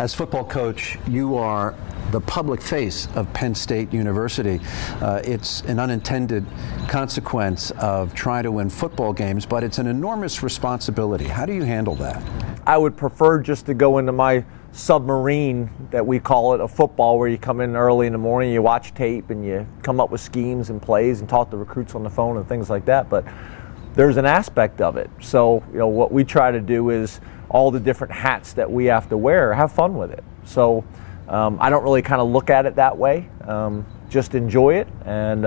As football coach, you are the public face of Penn State University. It's an unintended consequence of trying to win football games, but it's an enormous responsibility. How do you handle that? I would prefer just to go into my submarine, that we call it, of football, where you come in early in the morning, you watch tape, and you come up with schemes and plays and talk to recruits on the phone and things like that. But there's an aspect of it. So, what we try to do is all the different hats that we have to wear, have fun with it. So I don't really kind of look at it that way, just enjoy it. And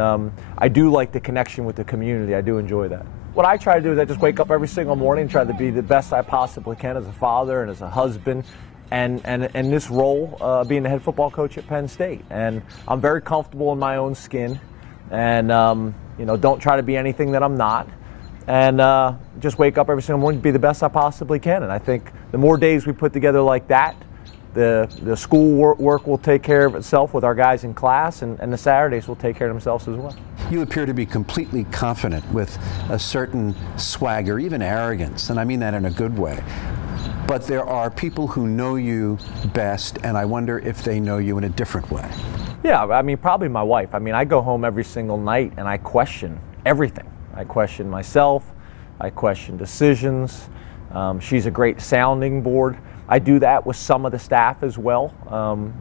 I do like the connection with the community. I do enjoy that. What I try to do is I just wake up every single morning and try to be the best I possibly can as a father and as a husband, and this role, being the head football coach at Penn State. And I'm very comfortable in my own skin, and don't try to be anything that I'm not. And just wake up every single morning to be the best I possibly can. And I think the more days we put together like that, the school work will take care of itself with our guys in class, and the Saturdays will take care of themselves as well. You appear to be completely confident, with a certain swagger, even arrogance, and I mean that in a good way. But there are people who know you best, and I wonder if they know you in a different way. Yeah, I mean, probably my wife. I mean, I go home every single night and I question everything. I question myself, I question decisions. She's a great sounding board. I do that with some of the staff as well,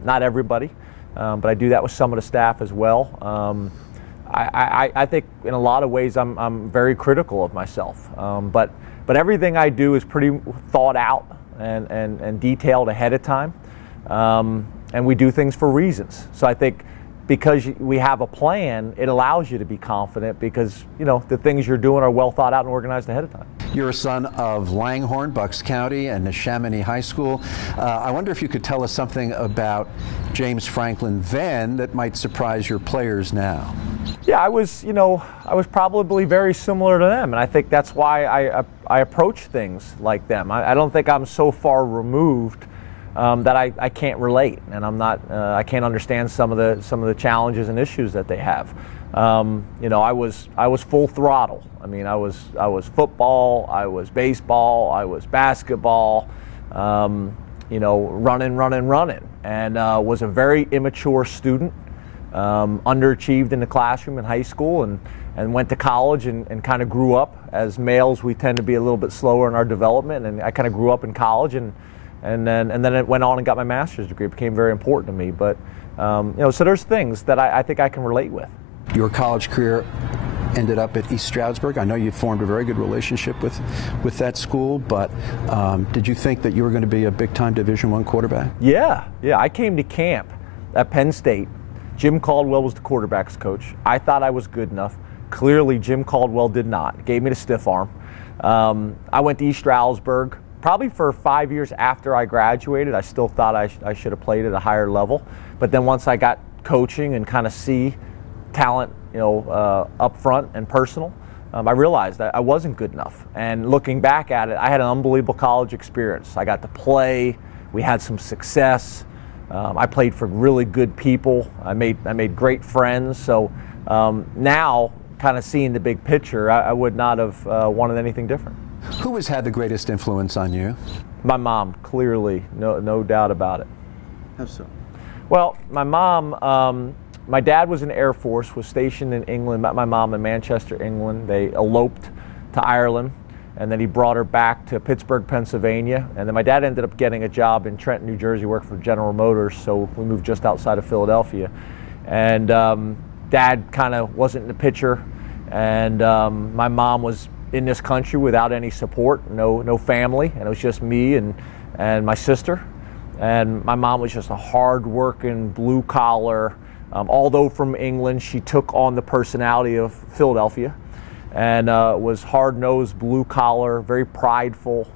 not everybody, but I do that with some of the staff as well. I think in a lot of ways I'm very critical of myself, but everything I do is pretty thought out and detailed ahead of time, and we do things for reasons. So I think because we have a plan, it allows you to be confident, because the things you're doing are well thought out and organized ahead of time. You're a son of Langhorne, Bucks County, and Neshaminy High School. I wonder if you could tell us something about James Franklin then that might surprise your players now. Yeah, I was probably very similar to them, and I think that's why I approach things like them. I don't think I'm so far removed that I can't relate, and I can't understand some of the challenges and issues that they have. I was full throttle. I mean, I was football, I was baseball, I was basketball, running, and was a very immature student, underachieved in the classroom in high school, and went to college and kind of grew up. As males, we tend to be a little bit slower in our development, and I kind of grew up in college, and then it went on and got my master's degree. It became very important to me. But so there's things that I think I can relate with. Your college career ended up at East Stroudsburg. I know you formed a very good relationship with that school, but did you think that you were going to be a big-time Division I quarterback? Yeah. I came to camp at Penn State. Jim Caldwell was the quarterback's coach. I thought I was good enough. Clearly, Jim Caldwell did not. Gave me the stiff arm. I went to East Stroudsburg. Probably for 5 years after I graduated, I still thought I should have played at a higher level. But then once I got coaching and kind of see talent, up front and personal, I realized that I wasn't good enough. And looking back at it, I had an unbelievable college experience. I got to play. We had some success. I played for really good people. I made great friends. So now, kind of seeing the big picture, I would not have wanted anything different. Who has had the greatest influence on you? My mom, clearly, no doubt about it. How so? Well, my mom, my dad was in the Air Force, was stationed in England, met my mom in Manchester, England. They eloped to Ireland, and then he brought her back to Pittsburgh, Pennsylvania. And then my dad ended up getting a job in Trenton, New Jersey, worked for General Motors, so we moved just outside of Philadelphia. And Dad kind of wasn't in the picture, and my mom was in this country without any support, no family, and it was just me and my sister. And my mom was just a hard-working, blue-collar. Although from England, she took on the personality of Philadelphia, and was hard-nosed, blue-collar, very prideful.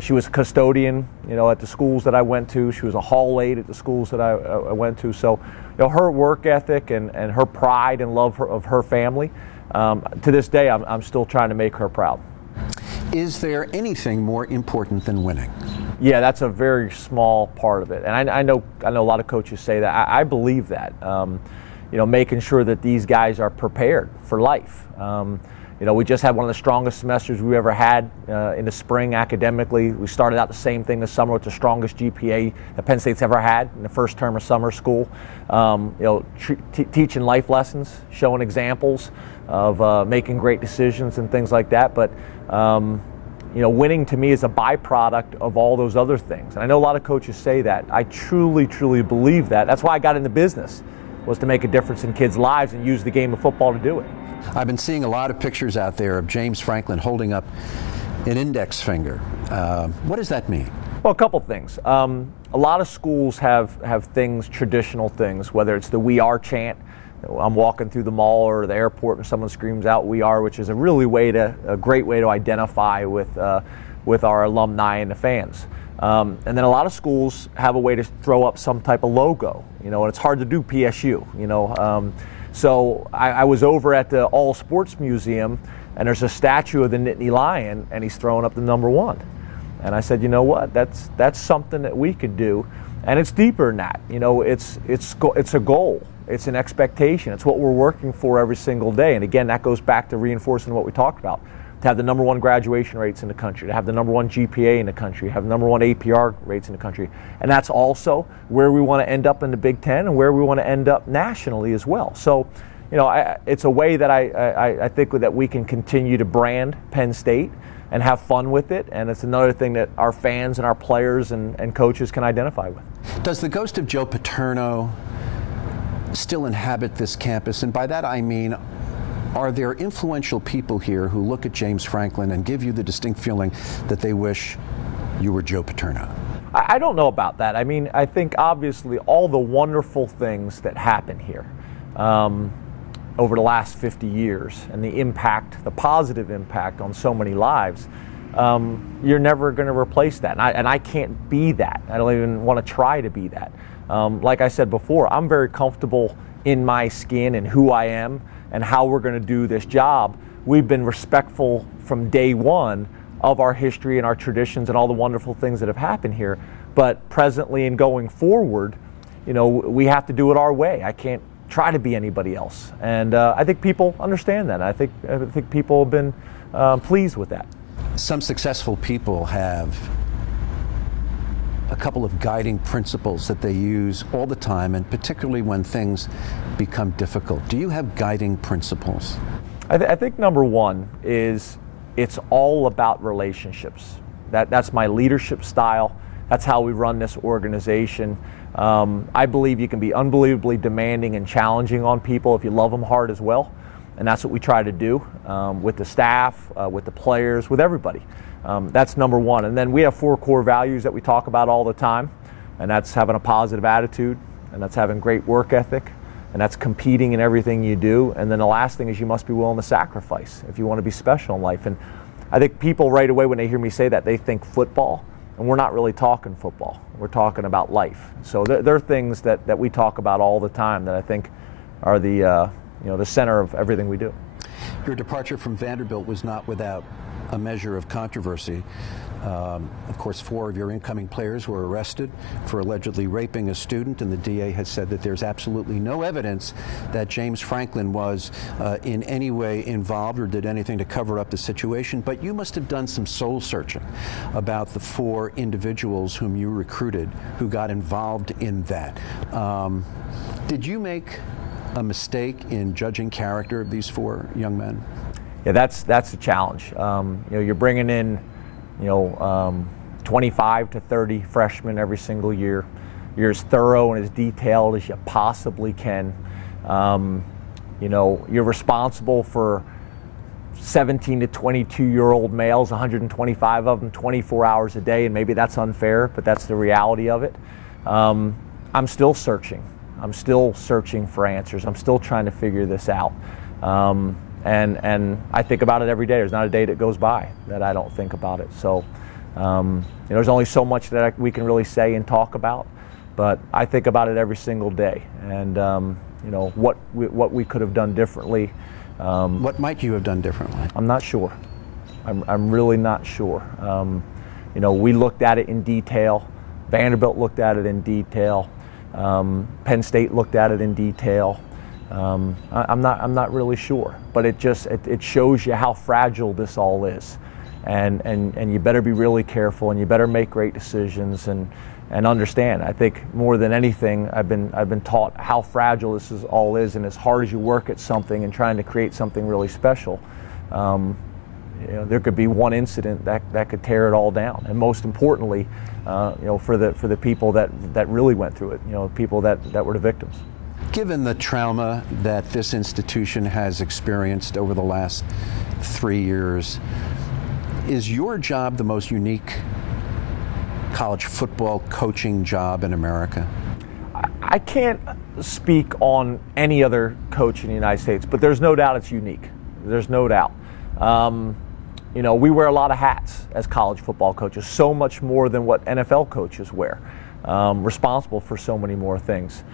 She was a custodian, at the schools that I went to. She was a hall aide at the schools that I went to. So, her work ethic and her pride and love of her family. To this day, I'm still trying to make her proud. Is there anything more important than winning? Yeah, that's a very small part of it, and I know a lot of coaches say that. I believe that. Making sure that these guys are prepared for life. We just had one of the strongest semesters we've ever had in the spring academically. We started out the same thing this summer with the strongest GPA that Penn State's ever had in the first term of summer school. Teaching life lessons, showing examples of making great decisions and things like that. But winning to me is a byproduct of all those other things. And I know a lot of coaches say that. I truly, truly believe that. That's why I got into business, was to make a difference in kids' lives and use the game of football to do it. I've been seeing a lot of pictures out there of James Franklin holding up an index finger. What does that mean? Well, a couple things. A lot of schools have things, traditional things, whether it's the "We Are" chant. I'm walking through the mall or the airport and someone screams out "We Are," which is a great way to identify with our alumni and the fans. And then a lot of schools have a way to throw up some type of logo, and it's hard to do PSU, So I was over at the All Sports Museum, and there's a statue of the Nittany Lion, and he's throwing up the number 1. And I said, you know what? That's something that we could do, and it's deeper than that. It's a goal. It's an expectation. It's what we're working for every single day. And again, that goes back to reinforcing what we talked about. To have the number 1 graduation rates in the country, to have the number 1 GPA in the country, have the number 1 APR rates in the country. And that's also where we want to end up in the Big Ten and where we want to end up nationally as well. So, it's a way that I think that we can continue to brand Penn State and have fun with it. And it's another thing that our fans and our players and coaches can identify with. Does the ghost of Joe Paterno still inhabit this campus? And by that I mean, are there influential people here who look at James Franklin and give you the distinct feeling that they wish you were Joe Paterno? I don't know about that. I mean, I think obviously all the wonderful things that happen here over the last 50 years and the positive impact on so many lives, you're never going to replace that. And I can't be that. I don't even want to try to be that. Like I said before, I'm very comfortable in my skin and who I am and how we're going to do this job. We've been respectful from day one of our history and our traditions and all the wonderful things that have happened here. But presently and going forward, we have to do it our way. I can't try to be anybody else. And I think people understand that. I think people have been pleased with that. Some successful people have a couple of guiding principles that they use all the time, and particularly when things become difficult. Do you have guiding principles? I think number 1 is it's all about relationships. That's my leadership style. That's how we run this organization. I believe you can be unbelievably demanding and challenging on people if you love them hard as well. And that's what we try to do with the staff, with the players, with everybody. That's number 1. And then we have 4 core values that we talk about all the time. And that's having a positive attitude, and that's having great work ethic, and that's competing in everything you do. And then the last thing is you must be willing to sacrifice if you want to be special in life. And I think people right away when they hear me say that, they think football. And we're not really talking football. We're talking about life. So there are things that we talk about all the time that I think are the center of everything we do. Your departure from Vanderbilt was not without a measure of controversy. Of course, 4 of your incoming players were arrested for allegedly raping a student, and the DA has said that there's absolutely no evidence that James Franklin was in any way involved or did anything to cover up the situation. But you must have done some soul searching about the 4 individuals whom you recruited who got involved in that. Did you make a mistake in judging character of these 4 young men? Yeah, that's a challenge. You're bringing in 25 to 30 freshmen every single year. You're as thorough and as detailed as you possibly can. You're responsible for 17 to 22-year-old males, 125 of them, 24 hours a day, and maybe that's unfair, but that's the reality of it. I'm still searching. I'm still searching for answers. I'm still trying to figure this out. And I think about it every day. There's not a day that goes by that I don't think about it. So there's only so much that we can really say and talk about, but I think about it every single day. And what we could have done differently. What might you have done differently? I'm not sure. I'm really not sure. We looked at it in detail. Vanderbilt looked at it in detail. Penn State looked at it in detail. I'm not really sure, but it shows you how fragile this all is, and you better be really careful, and you better make great decisions and understand. I think more than anything, I've been taught how fragile this all is, and as hard as you work at something and trying to create something really special, there could be one incident that could tear it all down. And most importantly, for the people that really went through it, people that were the victims. Given the trauma that this institution has experienced over the last 3 years, is your job the most unique college football coaching job in America? I can't speak on any other coach in the United States, but there's no doubt it's unique. There's no doubt. We wear a lot of hats as college football coaches, so much more than what NFL coaches wear, responsible for so many more things.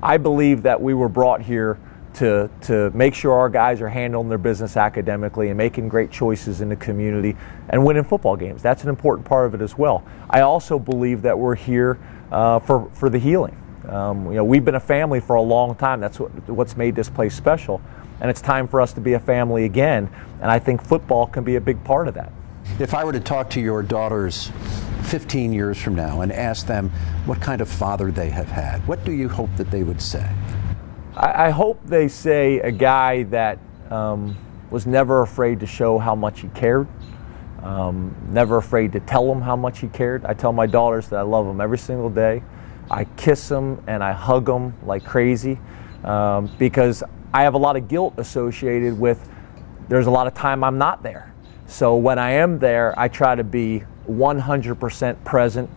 I believe that we were brought here to make sure our guys are handling their business academically and making great choices in the community and winning football games. That's an important part of it as well. I also believe that we're here for the healing. We've been a family for a long time. That's what's made this place special. And it's time for us to be a family again. And I think football can be a big part of that. If I were to talk to your daughters 15 years from now and ask them what kind of father they have had, what do you hope that they would say? I hope they say a guy that was never afraid to show how much he cared, never afraid to tell them how much he cared. I tell my daughters that I love them every single day. I kiss them and I hug them like crazy because I have a lot of guilt associated with there's a lot of time I'm not there. So when I am there, I try to be 100% present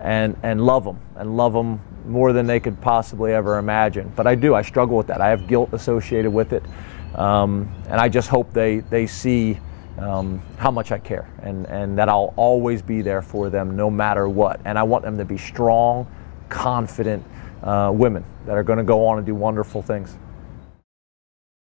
and love them more than they could possibly ever imagine. But I struggle with that. I have guilt associated with it. And I just hope they see how much I care and that I'll always be there for them no matter what. And I want them to be strong, confident women that are going to go on and do wonderful things.